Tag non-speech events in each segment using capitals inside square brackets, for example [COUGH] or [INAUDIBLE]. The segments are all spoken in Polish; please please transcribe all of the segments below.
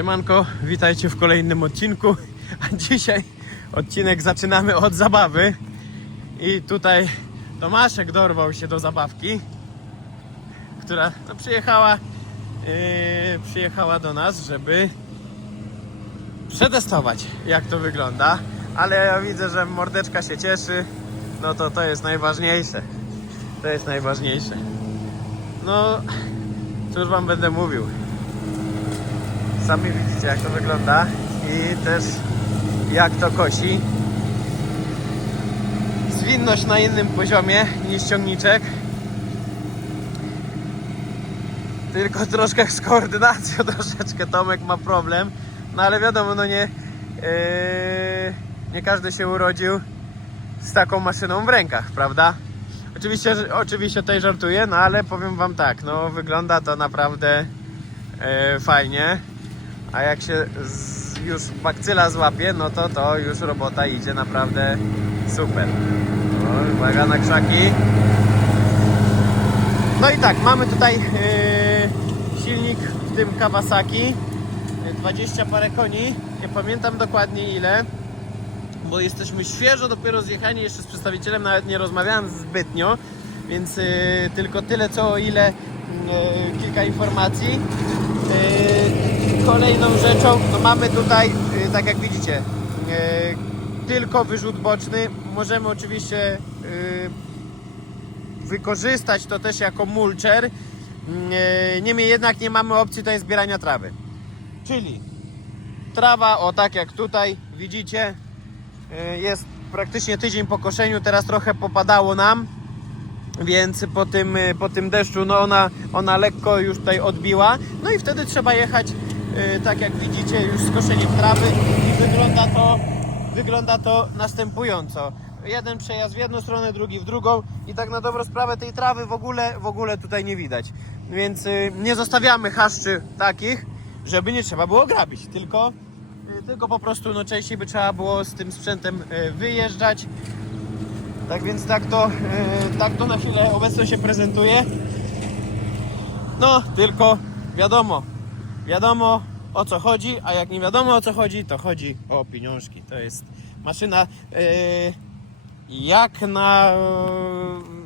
Siemanko, witajcie w kolejnym odcinku. A dzisiaj odcinek zaczynamy od zabawy. I tutaj Tomaszek dorwał się do zabawki, która no, przyjechała, yy, przyjechała do nas, żeby przetestować jak to wygląda. Ale ja widzę, że mordeczka się cieszy. No to to jest najważniejsze. To jest najważniejsze. No, cóż wam będę mówił. Sami widzicie jak to wygląda i też jak to kosi. Zwinność na innym poziomie niż ciągniczek. Tylko troszkę z koordynacją [LAUGHS] troszeczkę Tomek ma problem. No ale wiadomo, no nie, yy, nie każdy się urodził z taką maszyną w rękach, prawda? Oczywiście, oczywiście tutaj żartuję, no ale powiem wam tak, no wygląda to naprawdę e, fajnie. A jak się z, już bakcyla złapie, no to to już robota idzie naprawdę super. O, uwaga na krzaki. No i tak, mamy tutaj e, silnik w tym Kawasaki. e, 20 parę koni. Nie pamiętam dokładnie ile bo jesteśmy świeżo dopiero zjechani jeszcze z przedstawicielem, nawet nie rozmawiałem zbytnio, więc y, tylko tyle co o ile y, kilka informacji. Y, kolejną rzeczą, no mamy tutaj, y, tak jak widzicie, y, tylko wyrzut boczny. Możemy oczywiście y, wykorzystać to też jako mulcher. Niemniej jednak nie mamy opcji tutaj zbierania trawy. Czyli trawa, o tak jak tutaj widzicie, jest praktycznie tydzień po koszeniu, teraz trochę popadało nam, więc po tym, po tym deszczu no ona, ona lekko już tutaj odbiła, no i wtedy trzeba jechać, tak jak widzicie, już z koszeniem trawy i wygląda to, wygląda to następująco. Jeden przejazd w jedną stronę, drugi w drugą i tak na dobrą sprawę tej trawy w ogóle, w ogóle tutaj nie widać. Więc y, nie zostawiamy haszczy takich, żeby nie trzeba było grabić, tylko Y, tylko po prostu no, częściej by trzeba było z tym sprzętem y, wyjeżdżać. Tak więc tak to, tak to na chwilę obecną się prezentuje. No, tylko wiadomo, wiadomo o co chodzi, a jak nie wiadomo o co chodzi, to chodzi o pieniążki. To jest maszyna y, jak na,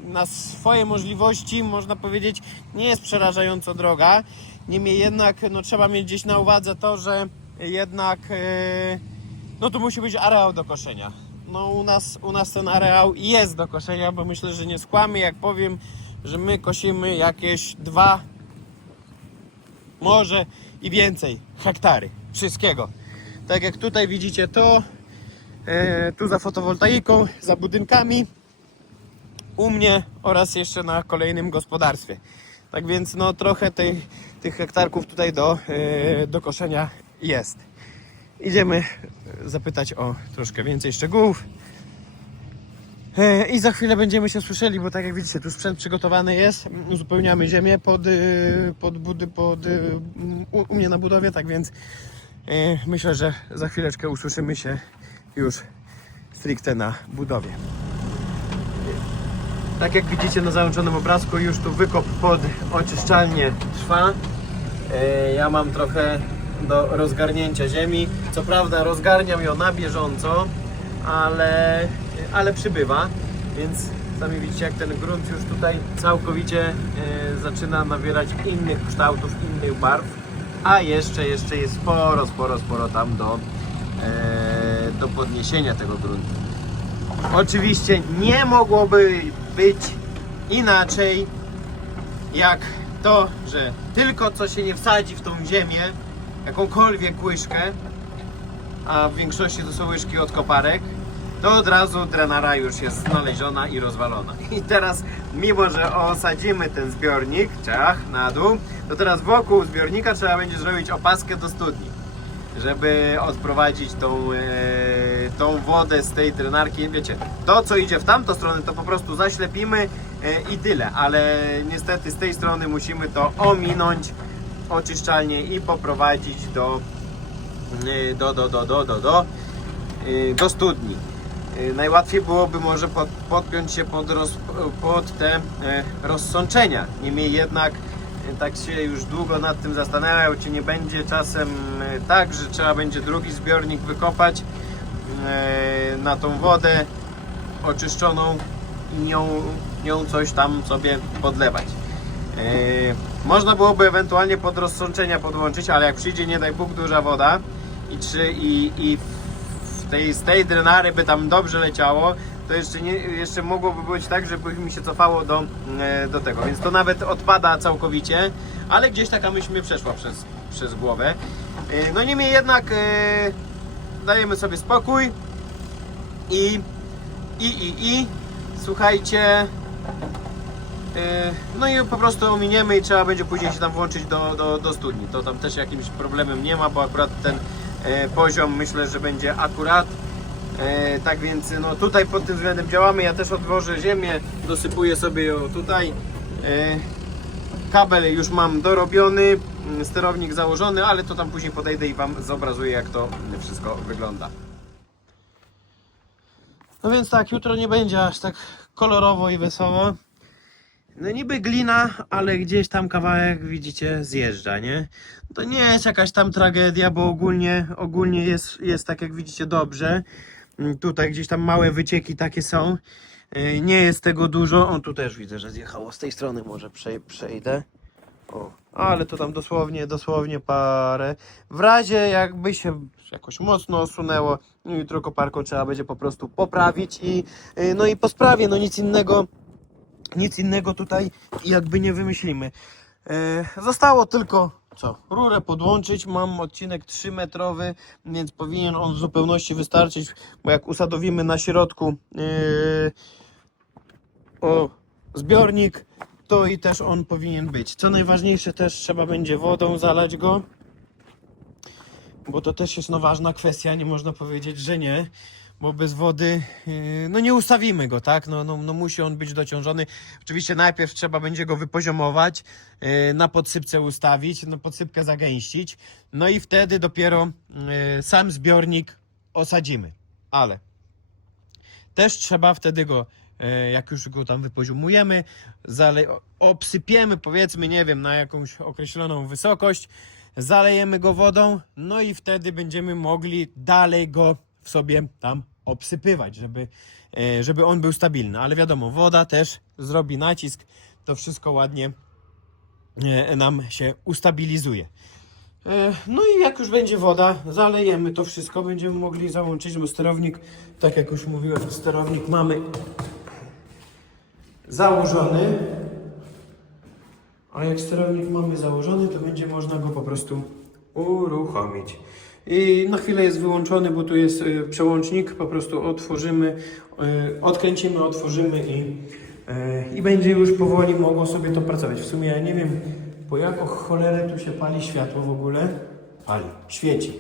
na swoje możliwości, można powiedzieć, nie jest przerażająco droga. Niemniej jednak no, trzeba mieć gdzieś na uwadze to, że jednak e, no tu musi być areał do koszenia. No u nas, u nas ten areał jest do koszenia, bo myślę, że nie skłamię jak powiem, że my kosimy jakieś dwa, może i więcej hektary wszystkiego. Tak jak tutaj widzicie to, e, tu za fotowoltaiką, za budynkami, u mnie oraz jeszcze na kolejnym gospodarstwie. Tak więc no trochę tej, tych hektarków tutaj do, e, do koszenia jest. Idziemy zapytać o troszkę więcej szczegółów. E, I za chwilę będziemy się słyszeli, bo tak jak widzicie, tu sprzęt przygotowany jest. Uzupełniamy ziemię pod, e, pod, budy, pod e, u, u mnie na budowie, tak więc myślę, że za chwileczkę usłyszymy się już stricte na budowie. Tak jak widzicie na załączonym obrazku, już tu wykop pod oczyszczalnię trwa. Ja mam trochę do rozgarnięcia ziemi. Co prawda rozgarniam ją na bieżąco, ale, ale przybywa, więc sami widzicie jak ten grunt już tutaj całkowicie e, zaczyna nabierać innych kształtów, innych barw, a jeszcze, jeszcze jest sporo, sporo, sporo tam do, e, do podniesienia tego gruntu. Oczywiście nie mogłoby być inaczej jak to, że tylko co się nie wsadzi w tą ziemię, jakąkolwiek łyżkę, a w większości to są łyżki od koparek, to od razu drenara już jest znaleziona i rozwalona. I teraz, mimo że osadzimy ten zbiornik, ciach, na dół, to teraz wokół zbiornika trzeba będzie zrobić opaskę do studni żeby odprowadzić tą, e, tą wodę z tej drenarki. Wiecie, to co idzie w tamtą stronę, to po prostu zaślepimy e, i tyle, ale niestety z tej strony musimy to ominąć oczyszczalnie i poprowadzić do, e, do, do, do, do, do, do, e, do studni. E, Najłatwiej byłoby może pod, podpiąć się pod, roz, pod te e, rozsączenia. Niemniej jednak tak się już długo nad tym zastanawiał, czy nie będzie czasem e, tak, że trzeba będzie drugi zbiornik wykopać e, na tą wodę oczyszczoną i nią, nią coś tam sobie podlewać. E, Można byłoby ewentualnie pod rozsączenia podłączyć, ale jak przyjdzie nie daj Bóg duża woda i, czy, i, i w tej, z tej drenary by tam dobrze leciało, to jeszcze, nie, jeszcze mogłoby być tak, żeby mi się cofało do, e, do tego. Więc to nawet odpada całkowicie, ale gdzieś taka myśl mi przeszła przez, przez głowę. E, No niemniej jednak e, dajemy sobie spokój i i i i słuchajcie no i po prostu ominiemy i trzeba będzie później się tam włączyć do, do, do studni. To tam też jakimś problemem nie ma, bo akurat ten poziom myślę, że będzie akurat. E, tak więc no tutaj pod tym względem działamy. Ja też odwożę ziemię, dosypuję sobie ją tutaj. E, kabel już mam dorobiony, mm, sterownik założony, ale to tam później podejdę i Wam zobrazuję jak to wszystko wygląda. No więc tak, jutro nie będzie aż tak kolorowo i wesoło. No niby glina, ale gdzieś tam kawałek widzicie zjeżdża, nie? To nie jest jakaś tam tragedia, bo ogólnie, ogólnie jest, jest tak jak widzicie dobrze. Mm, Tutaj gdzieś tam małe wycieki takie są. Yy, Nie jest tego dużo. O, tu też widzę, że zjechało z tej strony, może przej- przejdę. O, ale to tam dosłownie, dosłownie parę. W razie jakby się jakoś mocno osunęło, jutro koparką trzeba będzie po prostu poprawić i yy, no i po sprawie, no nic innego nic innego tutaj jakby nie wymyślimy. E, Zostało tylko co? Rurę podłączyć. Mam odcinek 3 metrowy, więc powinien on w zupełności wystarczyć, bo jak usadowimy na środku e, o zbiornik, to i też on powinien być. Co najważniejsze też trzeba będzie wodą zalać go. Bo to też jest no ważna kwestia, nie można powiedzieć, że nie bo bez wody yy, no nie ustawimy go, tak? No, no, no musi on być dociążony. Oczywiście najpierw trzeba będzie go wypoziomować, yy, na podsypce ustawić, no podsypkę zagęścić, no i wtedy dopiero yy, sam zbiornik osadzimy. Ale też trzeba wtedy go, jak już go tam wypoziomujemy, obsypiemy powiedzmy, nie wiem, na jakąś określoną wysokość, zalejemy go wodą, no i wtedy będziemy mogli dalej go w sobie tam obsypywać, żeby, e, żeby on był stabilny. Ale wiadomo, woda też zrobi nacisk, to wszystko ładnie e, nam się ustabilizuje. E, No i jak już będzie woda, zalejemy to wszystko, będziemy mogli załączyć, bo sterownik, tak jak już mówiłem, sterownik mamy założony. A jak sterownik mamy założony, to będzie można go po prostu uruchomić. I na chwilę jest wyłączony, bo tu jest y, przełącznik, po prostu otworzymy, y, odkręcimy, otworzymy i, y, i będzie już powoli mogło sobie to pracować. W sumie ja nie wiem, po jaką cholerę tu się pali światło w ogóle. Pali, świeci.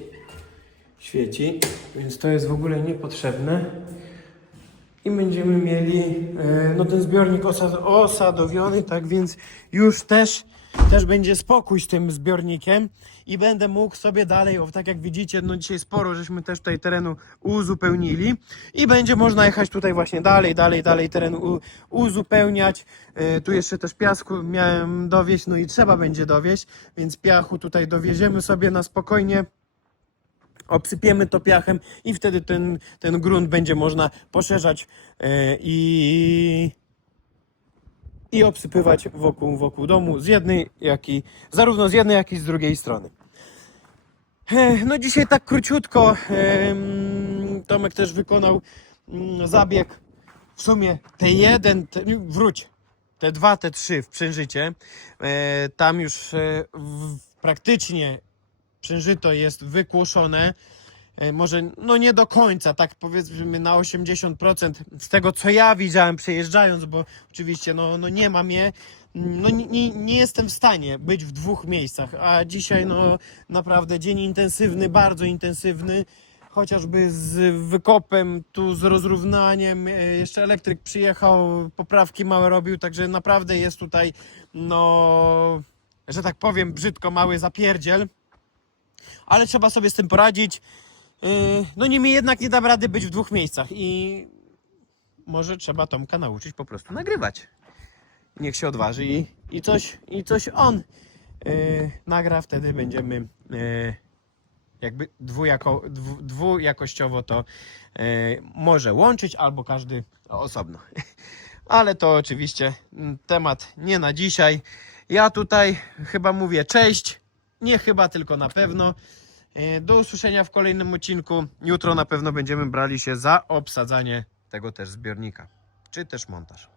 Świeci, więc to jest w ogóle niepotrzebne. I będziemy mieli e, no ten zbiornik osad- osadowiony, tak więc już też, też będzie spokój z tym zbiornikiem i będę mógł sobie dalej, o, tak jak widzicie, no dzisiaj sporo żeśmy też tutaj terenu uzupełnili i będzie można jechać tutaj właśnie dalej, dalej, dalej teren uzupełniać. E, tu jeszcze też piasku miałem dowieść, no i trzeba będzie dowieść, więc piachu tutaj dowieziemy sobie na spokojnie obsypiemy to piachem i wtedy ten, ten grunt będzie można poszerzać e, i, i obsypywać wokół, wokół domu z jednej, jak i, zarówno z jednej, jak i z drugiej strony. No dzisiaj tak króciutko Tomek też wykonał mm, zabieg w sumie te jeden, te, wróć, te dwa, te trzy w Przężycie. E, Tam już e, praktycznie Przężyto jest wykłuszone. E, Może no nie do końca, tak powiedzmy na 80% z tego co ja widziałem przejeżdżając, bo oczywiście no, no nie mam je, no nie, nie, jestem w stanie być w dwóch miejscach, a dzisiaj no naprawdę dzień intensywny, bardzo intensywny, chociażby z wykopem, tu z rozrównaniem, e, jeszcze elektryk przyjechał, poprawki małe robił, także naprawdę jest tutaj no, że tak powiem brzydko mały zapierdziel ale trzeba sobie z tym poradzić. Yy, No niemniej jednak nie dam rady być w dwóch miejscach i może trzeba Tomka nauczyć po prostu nagrywać. niech się odważy i, i, coś, i coś on yy, nagra, wtedy będziemy yy, jakby dwujako, dwu, dwujakościowo to yy, może łączyć albo każdy osobno. [LAUGHS] Ale to oczywiście mm, temat nie na dzisiaj. Ja tutaj chyba mówię cześć. Nie chyba, tylko na pewno. Yy, Do usłyszenia w kolejnym odcinku. Jutro na pewno będziemy brali się za obsadzanie tego też zbiornika, czy też montaż.